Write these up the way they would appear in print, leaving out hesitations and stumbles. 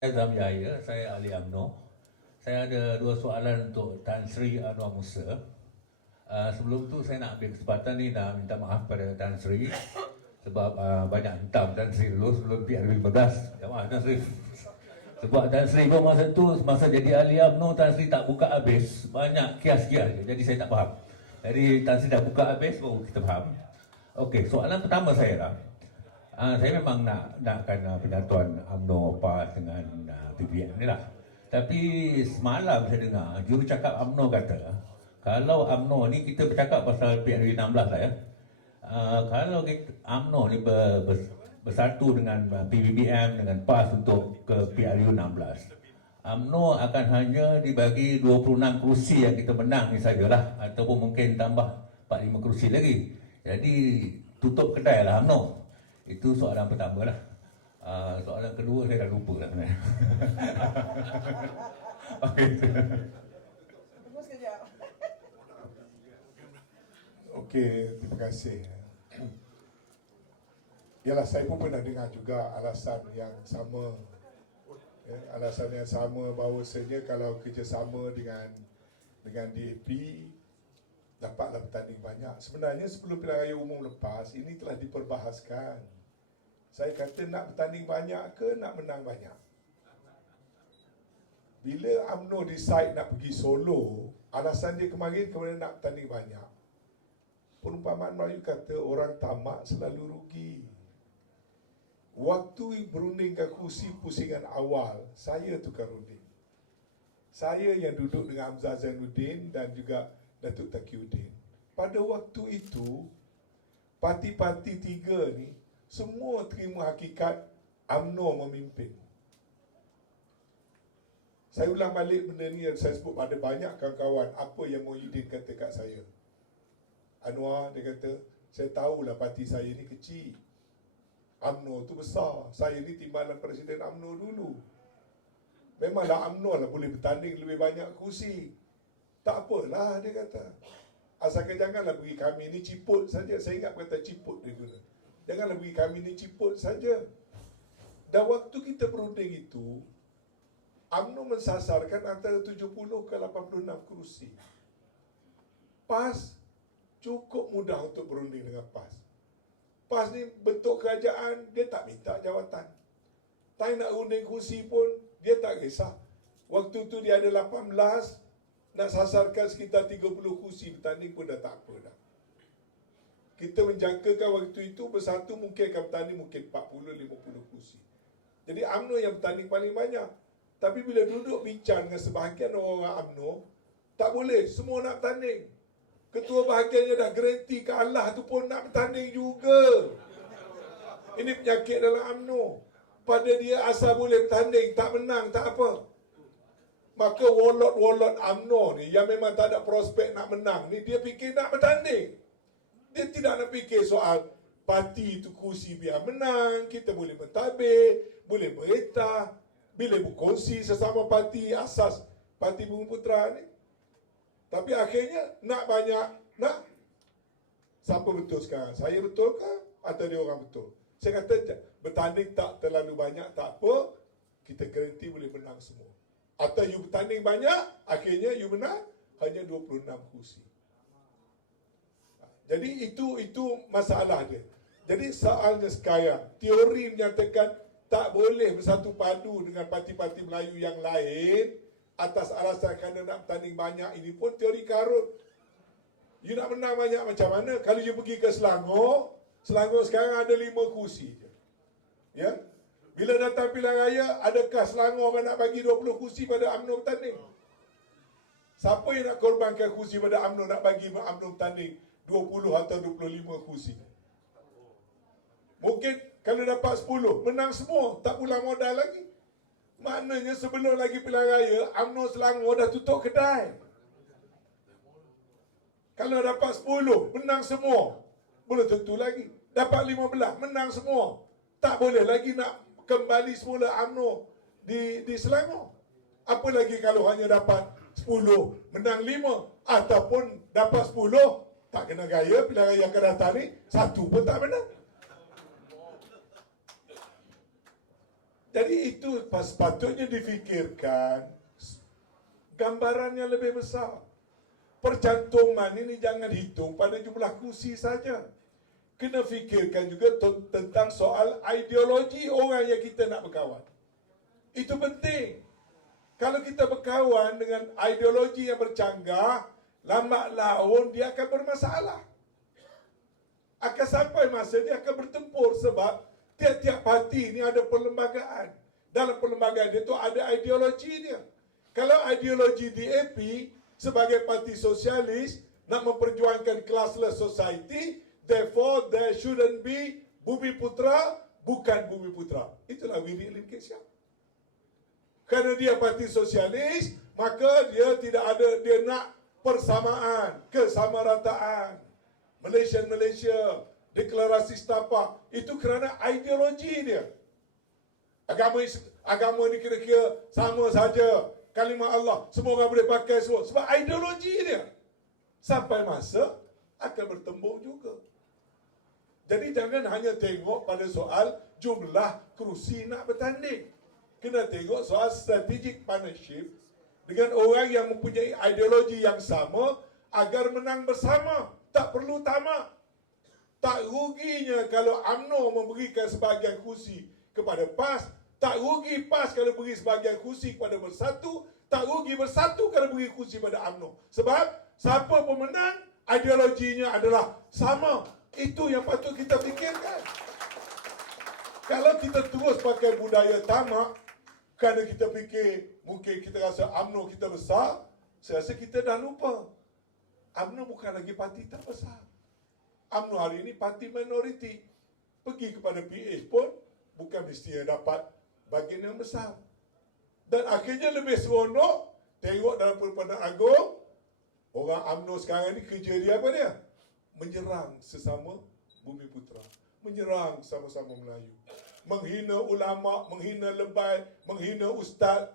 Azam Jaya, saya ahli UMNO. Saya ada dua soalan untuk Tan Sri Anwar Musa. Sebelum tu saya nak ambil kesempatan ni nak minta maaf pada Tan Sri sebab banyak hentam Tan Sri dulu sebelum PR15. Ya maaf Tan Sri. Sebab Tan Sri pun masa tu, masa jadi ahli UMNO, Tan Sri tak buka habis. Banyak kias-kias je, jadi saya tak faham. Jadi Tan Sri dah buka habis, baru kita faham. Okey, soalan pertama saya lah. Saya memang nakkan penyatuan UMNO PAS dengan PPM ni lah. Tapi semalam saya dengar jurucakap UMNO kata kalau UMNO ni kita bercakap pasal PRU 16 lah ya. Kalau UMNO ni bersatu dengan PPM dengan PAS untuk ke PRU 16, UMNO akan hanya dibagi 26 kerusi yang kita menang ni sajalah, ataupun mungkin tambah 45 kerusi lagi. Jadi tutup kedai lah UMNO. Itu soalan pertama lah. Soalan kedua saya dah lupa lah sebenarnya. Okey. Okey, terima kasih. Yalah, saya pun pernah dengar juga alasan yang sama. Ya, alasan yang sama bahawasanya kalau kerjasama dengan DAP dapatlah bertanding banyak. Sebenarnya sebelum pilihan raya umum lepas, ini telah diperbahaskan. Saya kata nak bertanding banyak ke nak menang banyak. Bila UMNO decide nak pergi solo, alasan dia kemarin kemudian nak bertanding banyak. Perumpamaan Melayu kata orang tamak selalu rugi. Waktu berundingkan kursi pusingan awal, saya tukar runding. Saya yang duduk dengan Hamzah Zainuddin dan juga Datuk Taqiyuddin. Pada waktu itu, parti-parti tiga ni semua terima hakikat UMNO memimpin. Saya ulang balik benda ni yang saya sebut pada banyak kawan-kawan. Apa yang Muhyiddin kata kat saya, Anwar, dia kata, saya tahulah parti saya ni kecil, UMNO tu besar. Saya ni timbalan Presiden UMNO dulu. Memanglah UMNO lah boleh bertanding lebih banyak kursi. Tak apalah, dia kata. Asalkan janganlah bagi kami ni ciput saja. Saya ingat kata ciput dia guna. Janganlah bagi kami ni ciput saja. Dan waktu kita berunding itu, UMNO mensasarkan antara 70 ke 86 kerusi. PAS cukup mudah untuk berunding dengan PAS. PAS ni bentuk kerajaan, dia tak minta jawatan. Tak nak runding kursi pun, dia tak kisah. Waktu tu dia ada 18, nak sasarkan sekitar 30 kursi bertanding pun dah tak apa dah. Kita menjangkakan waktu itu bersatu mungkin akan bertanding mungkin 40-50 kursi. Jadi UMNO yang bertanding paling banyak. Tapi bila duduk bincang dengan sebahagian orang-orang UMNO, tak boleh, semua nak bertanding. Ketua bahagiannya dah garanti ke Allah tu pun nak bertanding juga. Ini penyakit dalam UMNO. Pada dia asal boleh bertanding, tak menang, tak apa. Maka warlord UMNO ni yang memang tak ada prospek nak menang ni, dia fikir nak bertanding. Dia tidak nak fikir soal parti itu kursi biar menang, kita boleh mentadbir, boleh merintah, boleh berkongsi sesama parti asas Parti Bumiputera ni. Tapi akhirnya nak banyak, nak siapa betul sekarang? Saya betul ke atau dia orang betul? Saya kata bertanding tak terlalu banyak, tak apa, kita garanti boleh menang semua. Atau you bertanding banyak, akhirnya you menang hanya 26 kursi. Jadi itu masalah dia. Jadi soalnya sekarang, teori menyatakan tak boleh bersatu padu dengan parti-parti Melayu yang lain atas alasan kerana nak bertanding banyak, ini pun teori karut. You nak menang banyak macam mana? Kalau you pergi ke Selangor, Selangor sekarang ada 5 kursi je. Ya? Bila datang pilihan raya, adakah Selangor nak bagi 20 kursi pada UMNO bertanding? Siapa yang nak korbankan kursi pada UMNO, nak bagi UMNO bertanding 20 atau 25 kursi? Mungkin kalau dapat 10, menang semua, tak pulang modal lagi. Maknanya sebelum lagi pilihan raya, UMNO Selangor dah tutup kedai. Kalau dapat 10, menang semua, boleh tentu lagi. Dapat 15, menang semua, tak boleh lagi nak kembali semula UMNO di Selangor. Apa lagi kalau hanya dapat 10, menang 5, ataupun dapat 10, tak kena gaya, pilihan raya akan datang ni, 1 pun tak menang. Jadi itu sepatutnya difikirkan gambaran yang lebih besar. Percantuman ini jangan hitung pada jumlah kursi saja. Kena fikirkan juga tentang soal ideologi orang yang kita nak berkawan. Itu penting. Kalau kita berkawan dengan ideologi yang bercanggah, lambat laun dia akan bermasalah. Akan sampai masa dia akan bertempur sebab tiap-tiap parti ini ada perlembagaan. Dalam perlembagaan dia tu ada ideologi dia. Kalau ideologi DAP sebagai parti sosialis nak memperjuangkan classless society, therefore there shouldn't be Bumi Putra, bukan Bumi Putra. Itulah Wirid Lim Kek Siap. Kerana dia parti sosialis, maka dia tidak ada, dia nak persamaan, kesamarataan. Malaysia, deklarasi setapak, itu kerana ideologi dia. Agama ni kira-kira sama saja. Kalimah Allah, semua orang boleh pakai semua. Sebab ideologi dia. Sampai masa akan bertembung juga. Jadi jangan hanya tengok pada soal jumlah kerusi nak bertanding. Kena tengok soal strategic partnership dengan orang yang mempunyai ideologi yang sama agar menang bersama. Tak perlu tamak. Tak ruginya kalau UMNO memberikan sebahagian kursi kepada PAS. Tak rugi PAS kalau beri sebahagian kursi kepada Bersatu. Tak rugi Bersatu kalau beri kursi pada UMNO. Sebab siapa pemenang, ideologinya adalah sama. Itu yang patut kita fikirkan. Kalau kita terus pakai budaya tamak, kerana kita fikir mungkin kita rasa UMNO kita besar, saya rasa kita dah lupa. UMNO bukan lagi parti tak besar. UMNO hari ini parti minoriti. Pergi kepada PA pun bukan mesti dapat bahagian yang besar. Dan akhirnya lebih seronok tengok dalam Perlembagaan Agung, orang UMNO sekarang ni kerja dia apa dia? Menyerang sesama Bumi Putra. Menyerang sama-sama Melayu. Menghina ulama, menghina lebay, menghina ustaz.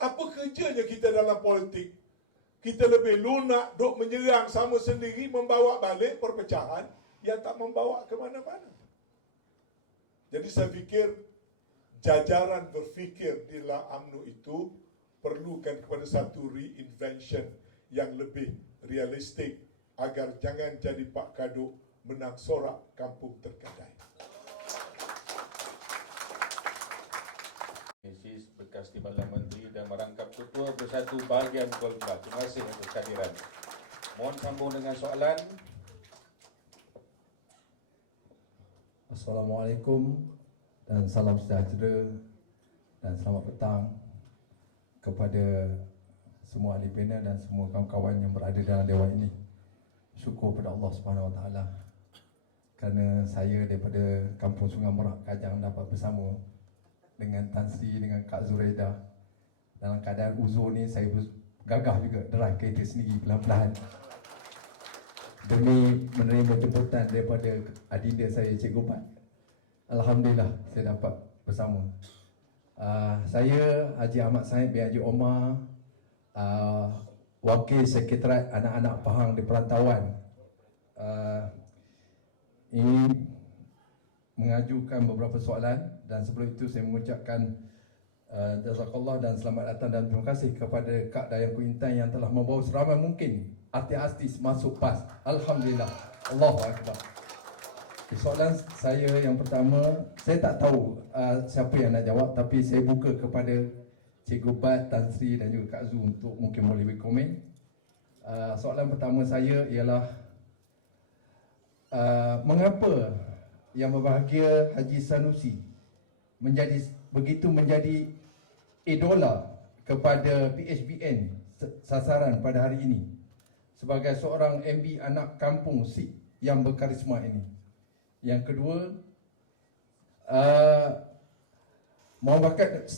Apa kerjanya kita dalam politik? Kita lebih lunak duk menyerang sama sendiri, membawa balik perpecahan yang tak membawa ke mana-mana. Jadi saya fikir jajaran berfikir di dalam UMNO itu perlukan kepada satu reinvention yang lebih realistik agar jangan jadi Pak Kaduk menang sorak kampung tergadai. Mrs. Bekas Timbalan Menteri dan merangkap Ketua Bersatu Bahagian Golkar. Terima kasih atas kehadiran. Mohon sambung dengan soalan. Assalamualaikum dan salam sejahtera dan selamat petang kepada semua ahli panel dan semua kawan-kawan yang berada dalam dewan ini. Syukur pada Allah Subhanahu Wa Taala kerana saya daripada Kampung Sungai Merak Kajang dapat bersama dengan Tan Sri, dengan Kak Zuraida. Dalam keadaan uzur ni saya gagah juga drive kereta sendiri pelan-pelan demi menerima jemputan daripada adinda saya Cikgu Pat. Alhamdulillah saya dapat bersama. Saya Haji Ahmad Said bin Haji Omar, Wakil Sekretariat Anak-Anak Pahang di Perantauan, ini mengajukan beberapa soalan dan sebelum itu saya mengucapkan jazakallah dan selamat datang dan terima kasih kepada Kak Dayang Kuintan yang telah membawa seramai mungkin artis-artis masuk PAS. Alhamdulillah. Allahu Akbar. Soalan saya yang pertama, saya tak tahu siapa yang nak jawab, tapi saya buka kepada Cikgu Bat, Tan Sri dan juga Kak Zu untuk mungkin boleh berkomen. Soalan pertama saya ialah mengapa Yang Berbahagia Haji Sanusi menjadi idola kepada PHBN sasaran pada hari ini sebagai seorang MB anak kampung Sikh yang berkarisma ini. Yang kedua, Muafakat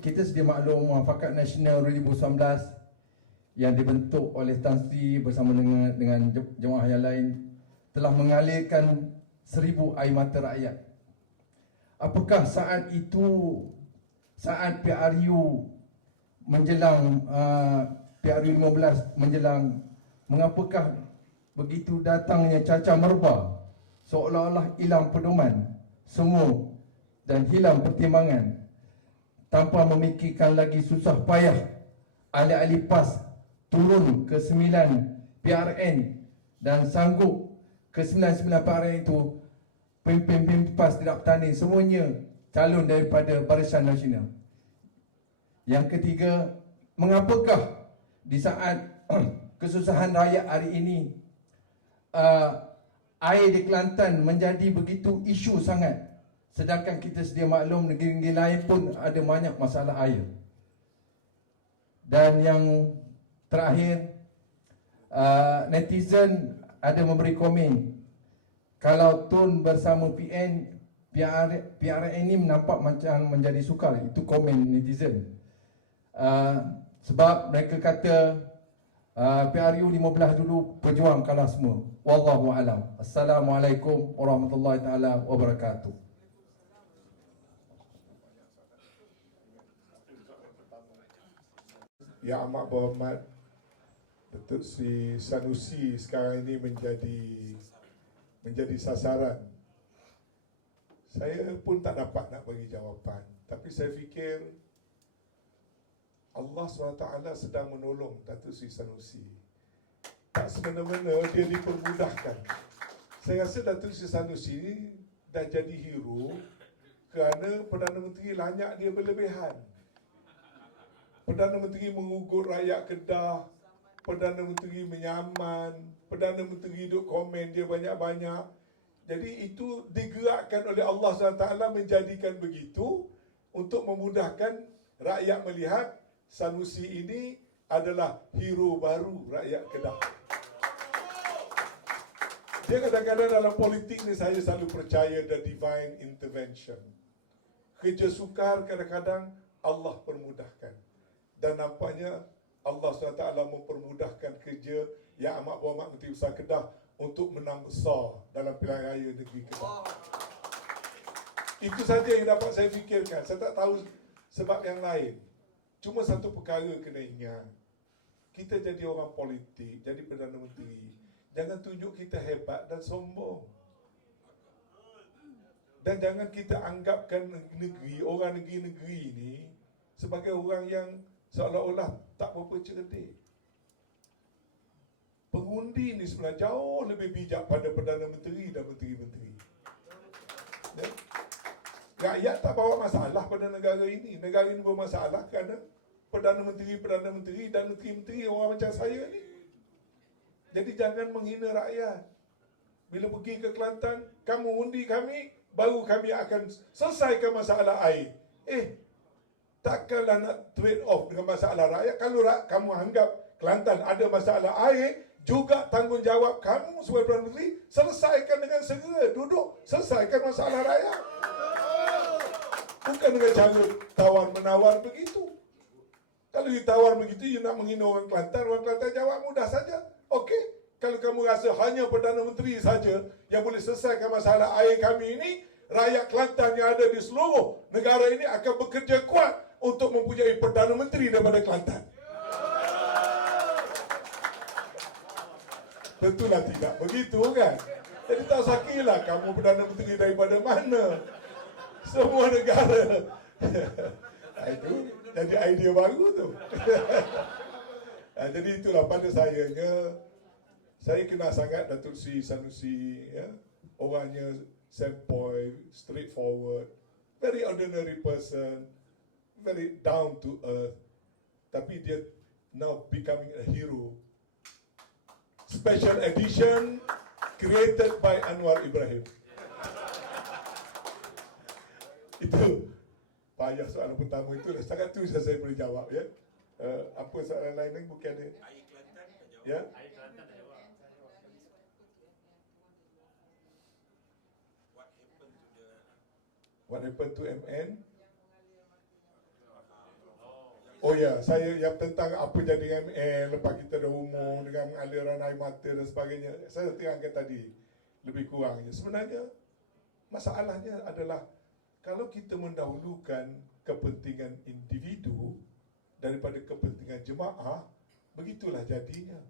kita sedia maklum Muafakat Nasional 2019 yang dibentuk oleh Tan Sri bersama dengan jemaah yang lain telah mengalirkan 1000 air mata rakyat. Apakah saat itu, saat PRU menjelang PRU 15 menjelang, mengapakah begitu datangnya cacah merba seolah-olah hilang pedoman semua dan hilang pertimbangan tanpa memikirkan lagi susah payah ahli-ahli PAS turun ke 9 PRN dan sanggup ke 9 PRN itu pimpin-pimpin PAS tidak bertanding semuanya calon daripada Barisan Nasional. Yang ketiga, mengapakah di saat kesusahan rakyat hari ini air di Kelantan menjadi begitu isu sangat, sedangkan kita sedia maklum negeri-negeri lain pun ada banyak masalah air. Dan yang terakhir, netizen ada memberi komen, kalau Tun bersama PRN ini nampak macam menjadi sukar. Itu komen netizen. Sebab mereka kata PRU 15 dulu pejuang kalah semua. Wallahu alam. Assalamualaikum warahmatullahi taala wabarakatuh. Yang amat berhormat Datuk Sri Sanusi sekarang ini menjadi sasaran. Saya pun tak dapat nak bagi jawapan, tapi saya fikir Allah SWT sedang menolong Datuk Sri Sanusi. Tak semena-mena dia dipermudahkan. Saya rasa Datuk Sri Sanusi ni dah jadi hero kerana Perdana Menteri lanyak dia berlebihan. Perdana Menteri mengugut rakyat Kedah, Perdana Menteri menyaman, Perdana Menteri duk komen dia banyak-banyak. Jadi itu digerakkan oleh Allah SWT menjadikan begitu untuk memudahkan rakyat melihat Sanusi ini adalah hero baru rakyat Kedah. Dia kadang-kadang dalam politik ni saya selalu percaya the divine intervention. Kerja sukar kadang-kadang Allah permudahkan. Dan nampaknya Allah SWT mempermudahkan kerja Yang Amat Berhormat Menteri Besar Kedah untuk menang besar dalam pilihan raya negeri Kedah. Itu saja yang dapat saya fikirkan. Saya tak tahu sebab yang lain. Cuma satu perkara kena ingat. Kita jadi orang politik, jadi Perdana Menteri, jangan tunjuk kita hebat dan sombong. Dan jangan kita anggapkan negeri, orang negeri-negeri ini sebagai orang yang seolah-olah tak berapa cerdik. Pengundi ni sebenarnya jauh lebih bijak pada Perdana Menteri dan Menteri-Menteri. Ya? Rakyat tak bawa masalah pada negara ini. Negara ini bermasalah kerana Perdana Menteri dan Menteri-Menteri orang macam saya ni. Jadi jangan menghina rakyat. Bila pergi ke Kelantan, kamu undi kami, baru kami akan selesaikan masalah air. Takkanlah nak trade off dengan masalah rakyat. Kalau kamu anggap Kelantan ada masalah air, juga tanggungjawab kamu sebagai Perdana Menteri, selesaikan dengan segera. Duduk, selesaikan masalah rakyat. Bukan dengan cara tawar-menawar begitu. Kalau ditawar begitu, you nak menghina orang Kelantan jawab mudah saja. Okey, kalau kamu rasa hanya Perdana Menteri saja yang boleh selesaikan masalah air kami ini, rakyat Kelantan yang ada di seluruh negara ini akan bekerja kuat untuk mempunyai Perdana Menteri daripada Kelantan. Tentulah tidak begitu kan. Jadi tak sakilah kamu Perdana Menteri daripada mana. Semua negara. Itu jadi idea baru tu. Jadi itulah pada sayanya, saya kenal sangat Datuk Sri Sanusi, ya. Orangnya sempoi, straightforward, very ordinary person, very down to earth. Tapi dia now becoming a hero. Special edition created by Anwar Ibrahim. Itu payah soalan pertama itu. Setakat tu saya boleh jawab, ya. Apa soalan lain lagi bukan ada? Ya. What happened to MN? Oh ya, saya yang tentang apa jadi MN lepas kita dah umur dengan aliran air mata dan sebagainya. Saya terangkan tadi lebih kurangnya. Sebenarnya masalahnya adalah kalau kita mendahulukan kepentingan individu daripada kepentingan jemaah, begitulah jadinya.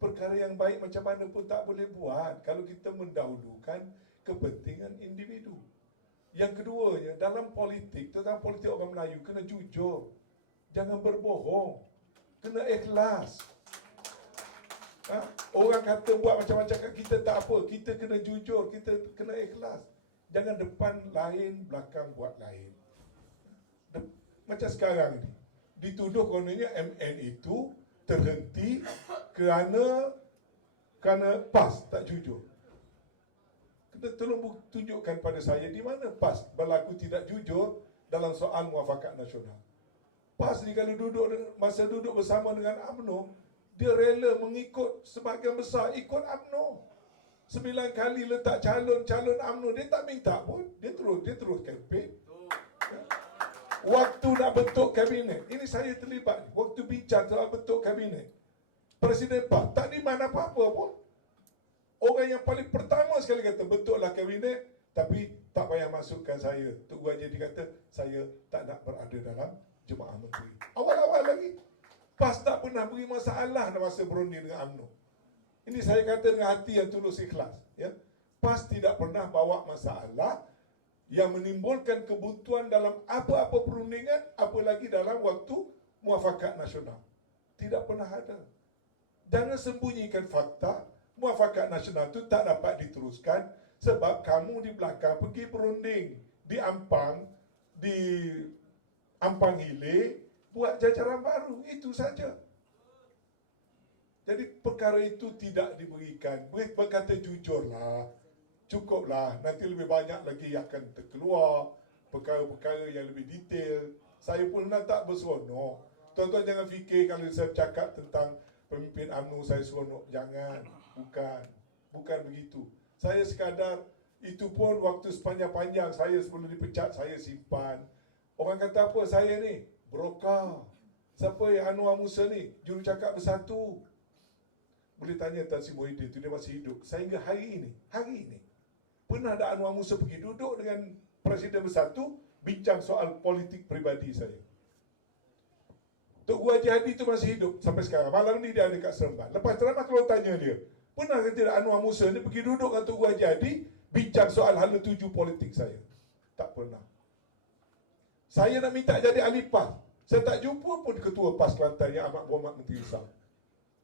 Perkara yang baik macam mana pun tak boleh buat kalau kita mendahulukan kepentingan individu. Yang keduanya, dalam politik, terutama politik orang Melayu, kena jujur. Jangan berbohong. Kena ikhlas. Orang kata buat macam-macam kat kita tak apa. Kita kena jujur, kita kena ikhlas. Jangan depan lain, belakang buat lain. Macam sekarang ni, dituduh kononnya MN itu terhenti kerana PAS tak jujur. Kena tolong tunjukkan pada saya di mana PAS berlaku tidak jujur dalam soal muafakat nasional. PAS ni kalau masa duduk bersama dengan UMNO, dia rela mengikut sebahagian besar ikut UMNO. 9 kali letak calon UMNO, dia tak minta pun, dia terus kempen. Waktu nak bentuk kabinet, ini saya terlibat. Waktu bincang soal bentuk kabinet, Presiden PAS tak demand apa-apa pun. Orang yang paling pertama sekali kata bentuklah kabinet, tapi tak payah masukkan saya. Tok Guru Haji kata saya tak nak berada dalam jemaah menteri. Awal-awal lagi PAS tak pernah beri masalah dalam masa berunding dengan UMNO. Ini saya kata dengan hati yang tulus ikhlas, ya. PAS tidak pernah bawa masalah yang menimbulkan kebuntuan dalam apa-apa perundingan, apalagi dalam waktu muafakat nasional. Tidak pernah ada. Jangan sembunyikan fakta. Muafakat nasional itu tak dapat diteruskan sebab kamu di belakang pergi berunding di Ampang Hilir buat jajaran baru. Itu saja. Jadi perkara itu tidak diberikan. Berkata jujurlah, cukuplah. Nanti lebih banyak lagi yang akan terkeluar perkara-perkara yang lebih detail. Saya pun tak berseronok. Tuan-tuan jangan fikir kalau saya cakap tentang pemimpin UMNO saya seronok. Jangan. Bukan begitu. Saya sekadar, itu pun waktu sepanjang-panjang saya sebelum dipecat, saya simpan. Orang kata apa saya ni? Broker. Siapa yang Anwar Musa ni? Jurucakap Bersatu. Boleh tanya Tan Sri Muhyiddin tu, dia masih hidup. Sehingga hari ini, pernah ada Anwar Musa pergi duduk dengan Presiden Bersatu, bincang soal politik peribadi saya. Tok Guru Haji Hadi tu masih hidup sampai sekarang. Malam ni dia ada kat Seremban. Lepas ceramah kalau tanya dia, pernah ke tidak Anwar Musa ni pergi duduk dengan Tok Guru Haji Hadi, bincang soal hala tuju politik saya? Tak pernah. Saya nak minta jadi ahli PAS. Saya tak jumpa pun Ketua PAS Kelantan yang amat berhormat Menteri Besar.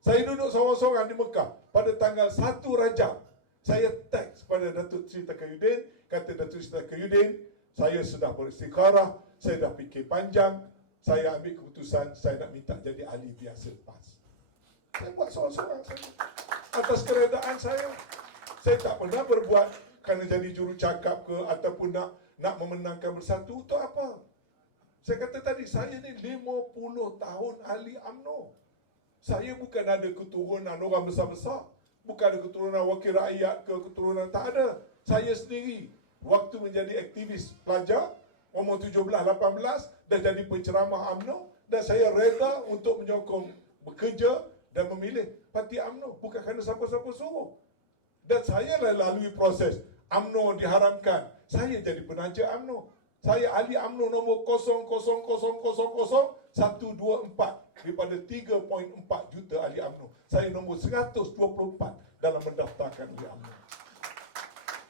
Saya duduk seorang-seorang di Mekah pada tanggal 1 Rajab. Saya teks kepada Datuk Seri Taqiyuddin, kata Datuk Seri Taqiyuddin, saya sudah beristikharah, saya dah fikir panjang, saya ambil keputusan saya nak minta jadi ahli biasa PAS. Saya buat seorang-seorang saja. Atas keredaan saya. Saya tak pernah berbuat kerana jadi jurucakap ke ataupun nak memenangkan Bersatu. Untuk apa? Saya kata tadi, saya ni 50 tahun ahli UMNO. Saya bukan ada keturunan orang besar-besar. Bukan ada keturunan wakil rakyat ke keturunan, tak ada. Saya sendiri, waktu menjadi aktivis pelajar, umur 17-18, dah jadi penceramah UMNO. Dan saya reda untuk menyokong bekerja dan memilih parti UMNO. Bukan kerana siapa-siapa suruh. Dan saya lalui proses UMNO diharamkan. Saya jadi penaja UMNO. Saya ahli UMNO nombor 00000124 daripada 3.4 juta ahli UMNO. Saya nombor 124 dalam mendaftarkan ahli UMNO.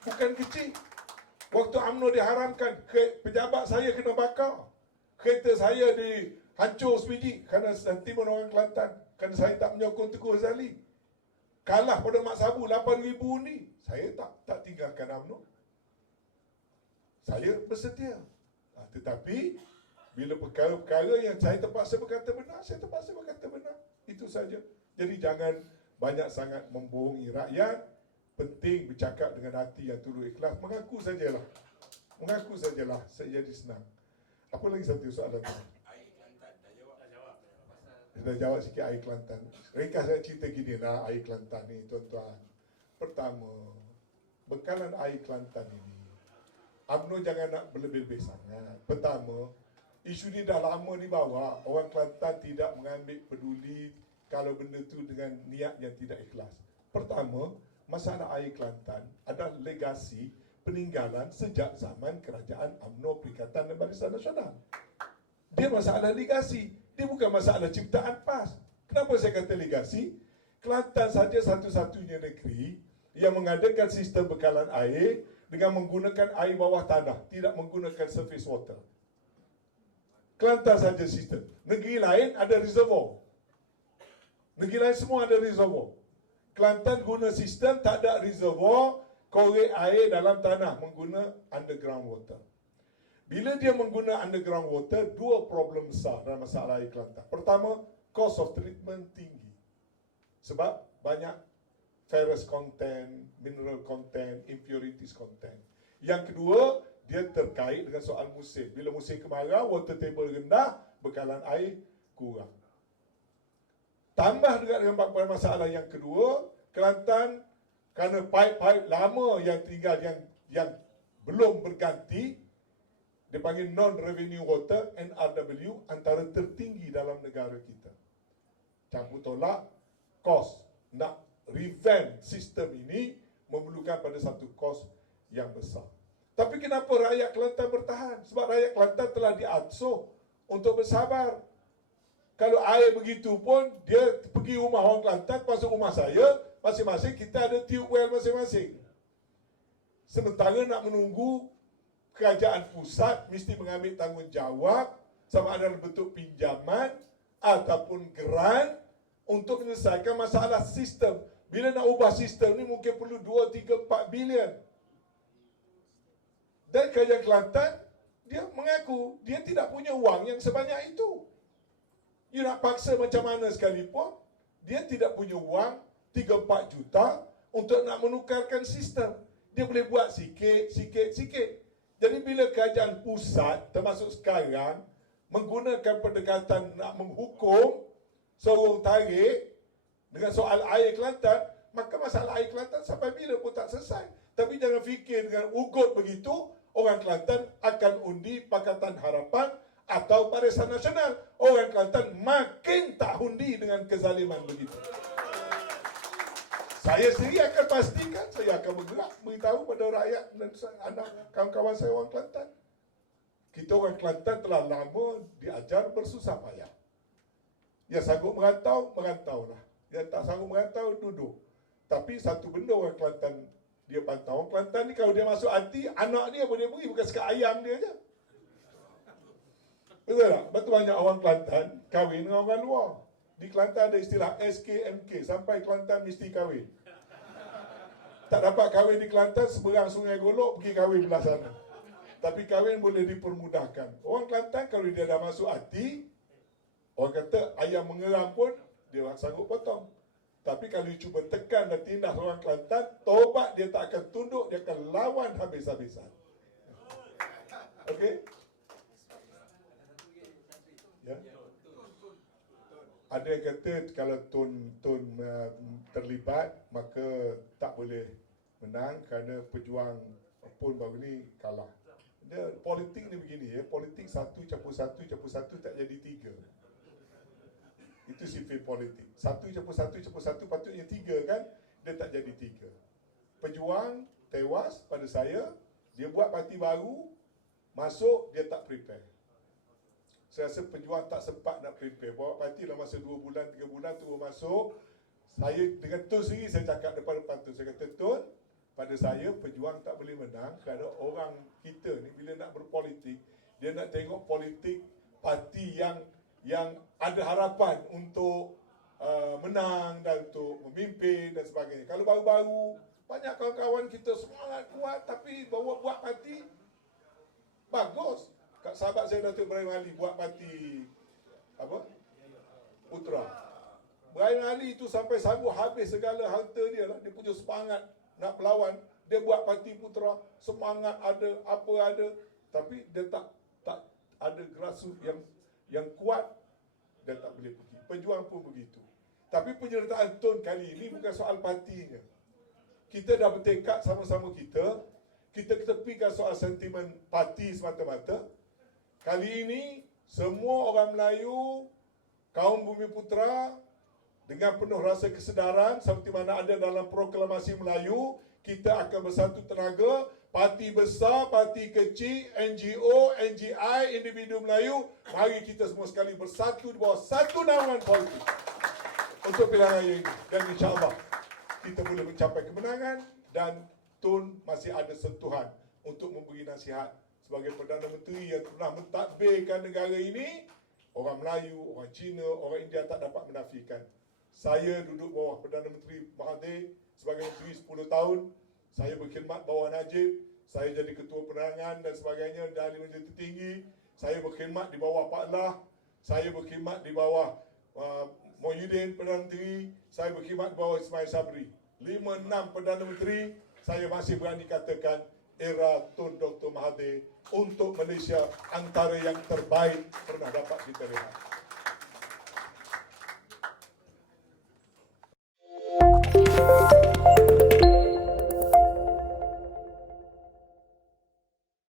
Bukan kecil. Waktu UMNO diharamkan, pejabat saya kena bakar. Kereta saya dihancur sebiji kerana sentimen orang Kelantan. Kerana saya tak menyokong Tengku Razali. Kalah pada Mak Sabu 8,000 undi. Saya tak tinggalkan UMNO. Saya bersedia. Tetapi bila perkara-perkara yang saya terpaksa berkata benar, saya terpaksa berkata benar. Itu saja. Jadi jangan banyak sangat membohongi rakyat. Penting bercakap dengan hati yang tulus ikhlas. Mengaku sajalah. Saya jadi senang. Apa lagi satu soalan tu? Air Kelantan dah jawab. Dah jawab sikit air Kelantan. Ringkas saya cerita gini lah air Kelantan ni, tuan-tuan. Pertama, bekalan air Kelantan ini, UMNO jangan nak berlebih-lebih sangat. Pertama, isu ni dah lama dibawa. Orang Kelantan tidak mengambil peduli kalau benda tu dengan niat yang tidak ikhlas. Pertama, masalah air Kelantan adalah legasi peninggalan sejak zaman kerajaan UMNO Perikatan dan Barisan Nasional. Dia masalah legasi. Dia bukan masalah ciptaan PAS. Kenapa saya kata legasi? Kelantan saja satu-satunya negeri yang mengadakan sistem bekalan air dengan menggunakan air bawah tanah, tidak menggunakan surface water. Kelantan saja sistem. Negeri lain ada reservoir. Negeri lain semua ada reservoir. Kelantan guna sistem tak ada reservoir, korek air dalam tanah menggunakan underground water. Bila dia menggunakan underground water, dua problem besar dalam masalah air Kelantan. Pertama, cost of treatment tinggi. Sebab banyak ferrous content, mineral content, impurities content. Yang kedua, dia terkait dengan soal musim. Bila musim kemarau, water table rendah, bekalan air kurang. Tambah juga dengan masalah yang kedua, Kelantan kerana pipe-pipe lama yang tinggal yang belum berganti, dia panggil non-revenue water, NRW, antara tertinggi dalam negara kita. Campur tolak, kos nak revamp sistem ini memerlukan pada satu kos yang besar. Tapi kenapa rakyat Kelantan bertahan? Sebab rakyat Kelantan telah diasuh untuk bersabar. Kalau air begitu pun, dia pergi rumah orang Kelantan, masuk rumah saya, masing-masing kita ada tube well masing-masing. Sementara nak menunggu kerajaan pusat mesti mengambil tanggungjawab sama ada dalam bentuk pinjaman ataupun grant untuk menyelesaikan masalah sistem. Bila nak ubah sistem ni mungkin perlu 2, 3, 4 bilion. Dan kerajaan Kelantan, dia mengaku dia tidak punya wang yang sebanyak itu. You nak paksa macam mana sekalipun, dia tidak punya wang 3-4 juta untuk nak menukarkan sistem. Dia boleh buat sikit. Jadi bila kerajaan pusat, termasuk sekarang, menggunakan pendekatan nak menghukum sorong tarik dengan soal air Kelantan, maka masalah air Kelantan sampai bila pun tak selesai. Tapi jangan fikir dengan ugut begitu, orang Kelantan akan undi Pakatan Harapan atau Barisan Nasional. Orang Kelantan makin tak undi dengan kezaliman begitu. Saya sendiri akan pastikan, saya akan bergerak beritahu pada rakyat dan anak kawan-kawan saya orang Kelantan. Kita orang Kelantan telah lama diajar bersusah payah. Yang sanggup merantau, merantaulah. Yang tak sanggup merantau, duduk. Tapi satu benda orang Kelantan dia pantau. Orang Kelantan ni kalau dia masuk hati, anak dia boleh beri, bukan sekat ayam dia je. Betul tak? Betul banyak orang Kelantan kahwin dengan orang luar. Di Kelantan ada istilah SKMK, sampai Kelantan mesti kahwin. Tak dapat kahwin di Kelantan, seberang Sungai Golok pergi kahwin belah sana. Tapi kahwin boleh dipermudahkan. Orang Kelantan kalau dia dah masuk hati, orang kata ayam mengeram pun dia sanggup potong. Tapi kalau dia cuba tekan dan tindas orang Kelantan, tobat dia tak akan tunduk, dia akan lawan habis-habisan. Okey? Ya. Ada yang kata kalau tun terlibat terlibat tak boleh menang kerana pejuang pun baru ni kalah. Dia politik ni begini ya, politik 1 campur 1 campur 1 tak jadi 3. Itu sifil politik. 1 campur 1 campur 1 patutnya 3 kan? Dia tak jadi 3. Pejuang tewas pada saya, dia buat parti baru, masuk dia tak prepare. Saya rasa pejuang tak sempat nak prepare. Bawa parti dalam masa 2 bulan, 3 bulan tu masuk. Saya dengan Tun sendiri saya cakap depan-depan Tun. Saya kata, Tun, pada saya pejuang tak boleh menang kerana orang kita ni bila nak berpolitik, dia nak tengok politik parti yang ada harapan untuk menang dan untuk memimpin dan sebagainya. Kalau baru-baru, banyak kawan-kawan kita semangat kuat tapi bawa buat parti bagus. Sahabat saya Datuk Ibrahim Ali buat parti apa? Putra. Ibrahim Ali itu sampai sanggup habis segala harta dia lah. Dia punya semangat nak melawan. Dia buat parti Putra, semangat ada, apa ada, tapi dia tak ada grassroots yang kuat, dia tak boleh pergi. Pejuang pun begitu. Tapi penyertaan Tun kali ini bukan soal partinya. Kita dah bertekad sama-sama kita ketepikan soal sentimen parti semata-mata. Kali ini, semua orang Melayu, kaum Bumi Putra, dengan penuh rasa kesedaran, seperti mana ada dalam proklamasi Melayu, kita akan bersatu tenaga, parti besar, parti kecil, NGO, NGI, individu Melayu, mari kita semua sekali bersatu di bawah satu naungan politik untuk pilihan raya ini. Dan insyaAllah, kita boleh mencapai kemenangan dan Tun masih ada sentuhan untuk memberi nasihat sebagai Perdana Menteri yang pernah mentadbirkan negara ini. Orang Melayu, orang Cina, orang India tak dapat menafikan. Saya duduk bawah Perdana Menteri Mahathir sebagai menteri 10 tahun. Saya berkhidmat bawah Najib. Saya jadi ketua penerangan dan sebagainya dan ahli majlis tertinggi. Saya berkhidmat di bawah Pak Lah. Saya berkhidmat di bawah Mohyuddin Perdana Menteri. Saya berkhidmat di bawah Ismail Sabri. 5-6 Perdana Menteri. Saya masih berani katakan era Tun Dr. Mahathir untuk Malaysia antara yang terbaik pernah dapat kita lihat.